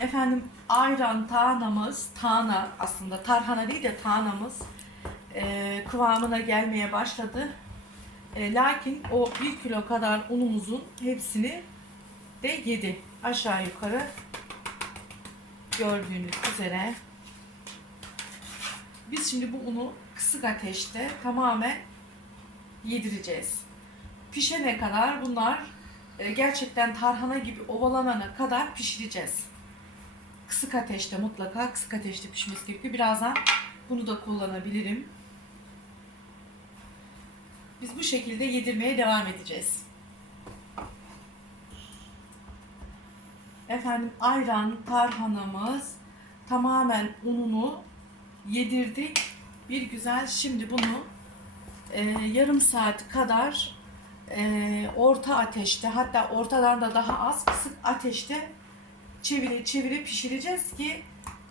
Efendim ayran tarhanamız, tana aslında tarhana değil de tanamız e, kıvamına gelmeye başladı. E, lakin o bir kilo kadar unumuzun hepsini de yedi. Aşağı yukarı gördüğünüz üzere. Biz şimdi bu unu kısık ateşte tamamen yedireceğiz. Pişene kadar bunlar e, gerçekten tarhana gibi ovalanana kadar pişireceğiz. Kısık ateşte mutlaka kısık ateşte pişmesi gerekiyor. Birazdan bunu da kullanabilirim. Biz bu şekilde yedirmeye devam edeceğiz. Efendim ayran tarhanamız tamamen ununu yedirdik. Bir güzel şimdi bunu e, yarım saat kadar e, orta ateşte hatta ortadan da daha az kısık ateşte çevire çevire pişireceğiz ki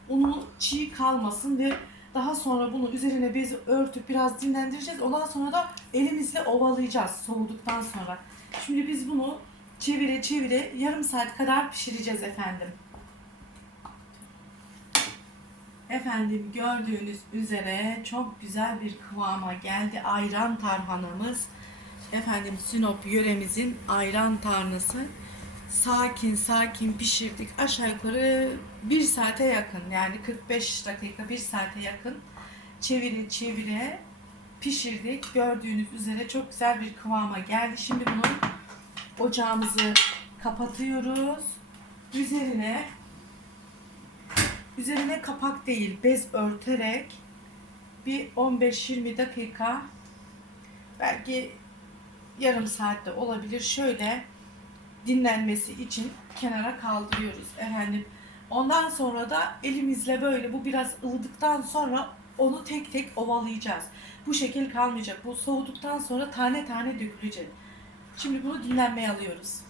unu çiğ kalmasın ve daha sonra bunu üzerine bezi örtüp biraz dinlendireceğiz. Ondan sonra da elimizle ovalayacağız soğuduktan sonra. Şimdi biz bunu çevire çevire yarım saat kadar pişireceğiz efendim. Efendim gördüğünüz üzere çok güzel bir kıvama geldi ayran tarhanamız. Efendim Sinop yöremizin ayran tarnası. Sakin sakin pişirdik. Aşağı yukarı bir saate yakın yani 45 dakika bir saate yakın çevire çevire pişirdik. Gördüğünüz üzere çok güzel bir kıvama geldi. Şimdi bunu ocağımızı kapatıyoruz. Üzerine üzerine kapak değil bez örterek bir 15-20 dakika belki yarım saatte olabilir. Şöyle dinlenmesi için kenara kaldırıyoruz efendim. Ondan sonra da elimizle böyle bu biraz ılıdıktan sonra onu tek tek ovalayacağız. Bu şekil kalmayacak. Bu soğuduktan sonra tane tane dökülecek. Şimdi bunu dinlenmeye alıyoruz.